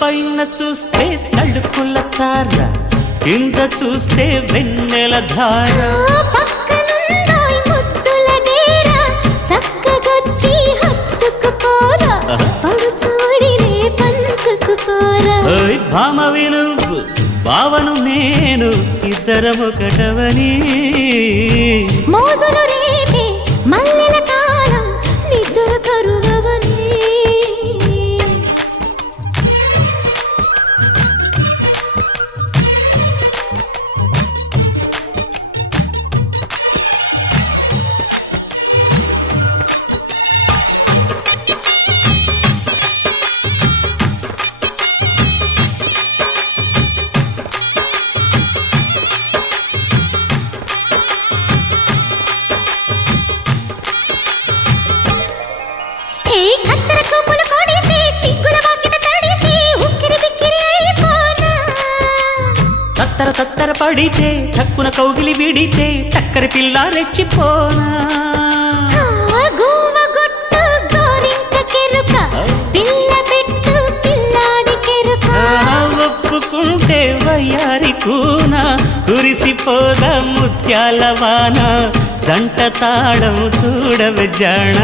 పైన చూస్తే తడుకుల తార, కింద చూస్తే వెన్నెల ధార. పక్కనుందోయ్ ముద్దుల డేరా, చక్కగొచ్చి హత్తుకుపోరా, పడుచూడినే పంచుకుపోరా. ఓయ్ భామ వినువ్వు, భావను నేను, ఇద్దరమొకటవని. మోజులు రేపే మల్లెల కాలం, నిద్ర కరువవని. తత్తర తత్తర పడితే టక్కున కౌగిలి విడితే టక్కరి పిల్ల రెచ్చిపోనా. ఒప్పుకుంటే వయ్యారి కూన, కురిసిపోదా ముత్యాల వాన, జంట తాళం చూడవే జాణ.